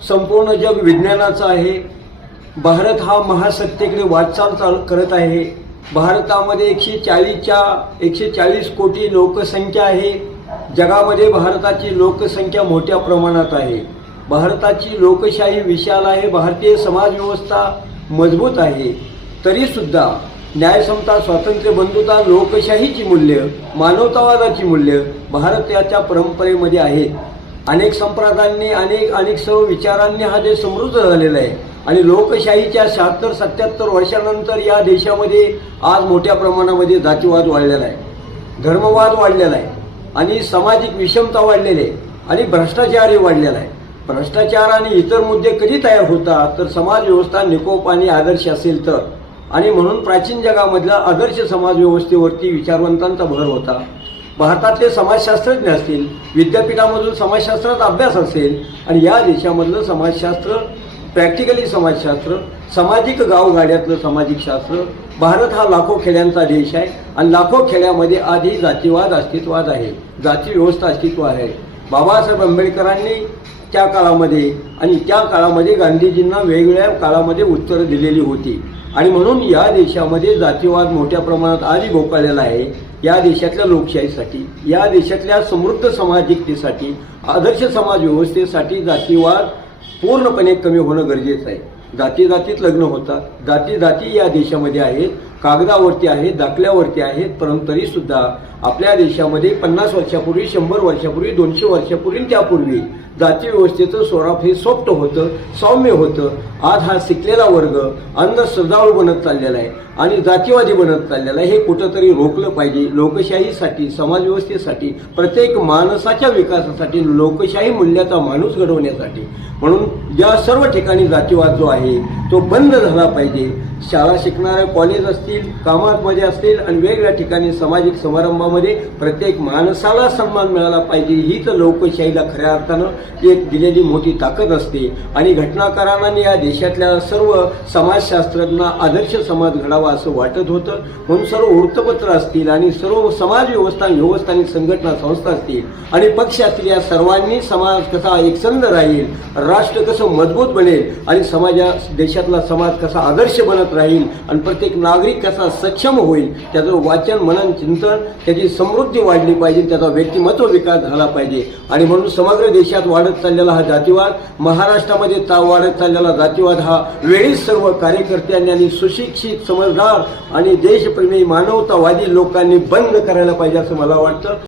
संपूर्ण जग विज्ञानाचं आहे। भारत हा महासत्तेकडे वाटचाल करत आहे। भारतामध्ये 140 कोटी लोकसंख्या आहे। जगामध्ये भारताची लोकसंख्या मोठ्या प्रमाणात आहे। भारताची लोकशाही विशाल आहे। भारतीय समाज व्यवस्था मजबूत आहे। तरी सुद्धा न्यायसमता, स्वातंत्र्य, बंधुता, लोकशाहीची मूल्य, मानवतावादाची मूल्य भारताच्या परंपरेमध्ये आहेत। अनेक संप्रदायांनी अनेक सर्व विचारांनी हा देश समृद्ध झालेला आहे आणि लोकशाहीच्या 76-77 वर्षानंतर या देशामध्ये आज मोठ्या प्रमाणामध्ये जातीवाद वाढलेला आहे, धर्मवाद वाढलेला आहे आणि सामाजिक विषमता वाढलेली आहे आणि भ्रष्टाचारही वाढलेला आहे। भ्रष्टाचार आणि इतर मुद्दे कधी तयार होतात तर समाज व्यवस्था निकोप आणि आदर्श असेल तर, आणि म्हणून प्राचीन जगामधल्या आदर्श समाज व्यवस्थेवरती विचारवंतांचा भर होता। भारतातले समाजशास्त्रज्ञ असतील, विद्यापीठामधून समाजशास्त्रात अभ्यास असेल आणि या देशामधलं समाजशास्त्र, प्रॅक्टिकली समाजशास्त्र, सामाजिक गावगाड्यातलं सामाजिक शास्त्र। भारत हा लाखो खेड्यांचा देश आहे आणि लाखो खेड्यामध्ये आधी जातीवाद अस्तित्वात आहे, जाती व्यवस्था अस्तित्वात आहे। बाबासाहेब आंबेडकरांनी त्या काळामध्ये आणि त्या काळामध्ये गांधीजींना वेगवेगळ्या काळामध्ये उत्तरं दिलेली होती आणि म्हणून या देशामध्ये जातीवाद मोठ्या प्रमाणात आधी भोकाळलेला आहे। या देशातल्या लोकशाहीसाठी, या देशातल्या समृद्ध सामाजिकतेसाठी, आदर्श समाज व्यवस्थेसाठी जातीवाद पूर्णपणे कमी होणं गरजेचं आहे। जातीत लग्न होतात, जाती या देशामध्ये आहेत, कागदावरती आहेत, दाखल्यावरती आहेत, परंतु तरीसुद्धा आपल्या देशामध्ये 50 वर्षापूर्वी, 100 वर्षापूर्वी, 200 वर्षापूर्वी त्यापूर्वी जाती व्यवस्थेचं स्वरूप हे सोप्ट होतं, सौम्य होतं। आज हा शिकलेला वर्ग अंधश्रद्धाळू बनत चाललेला आहे आणि जातीवादी बनत चाललेला आहे। हे कुठंतरी रोखलं पाहिजे। लोकशाहीसाठी, समाजव्यवस्थेसाठी, प्रत्येक माणसाच्या विकासासाठी, लोकशाही मूल्याचा माणूस घडवण्यासाठी, म्हणून या सर्व ठिकाणी जातीवाद जो आहे तो बंद झाला पाहिजे। शाळा शिकणारे कॉलेज असतील, कामामध्ये असतील आणि वेगवेगळ्या ठिकाणी सामाजिक समारंभामध्ये प्रत्येक माणसाला सन्मान मिळाला पाहिजे। हीच लोकशाहीला खऱ्या अर्थानं एक दिलेली मोठी ताकद असते आणि घटनाकारांनी या देशातल्या सर्व समाजशास्त्रज्ञांना आदर्श समाज घडावा असं वाटत होतं, म्हणून सर्व वृत्तपत्र असतील आणि सर्व समाज व्यवस्था आणि संघटना संस्था असतील आणि पक्ष असतील, या सर्वांनी समाज कसा एकसंध राहील, राष्ट्र कसं मजबूत बनेल आणि देशातला समाज कसा आदर्श बनत राहील आणि प्रत्येक नागरिक कसा सक्षम होईल, त्याचं वाचन, मनन, चिंतन, त्याची समृद्धी वाढली पाहिजे, त्याचा व्यक्तिमत्व विकास झाला पाहिजे। आणि म्हणून समग्र देशात वाढत चाललेला हा जातीवाद, महाराष्ट्रामध्ये वाढत चाललेला जातीवाद हा वेळीच सर्व कार्यकर्त्यांनी आणि सुशिक्षित, समजदार आणि देशप्रेमी, मानवतावादी लोकांनी बंद करायला पाहिजे असं मला वाटतं।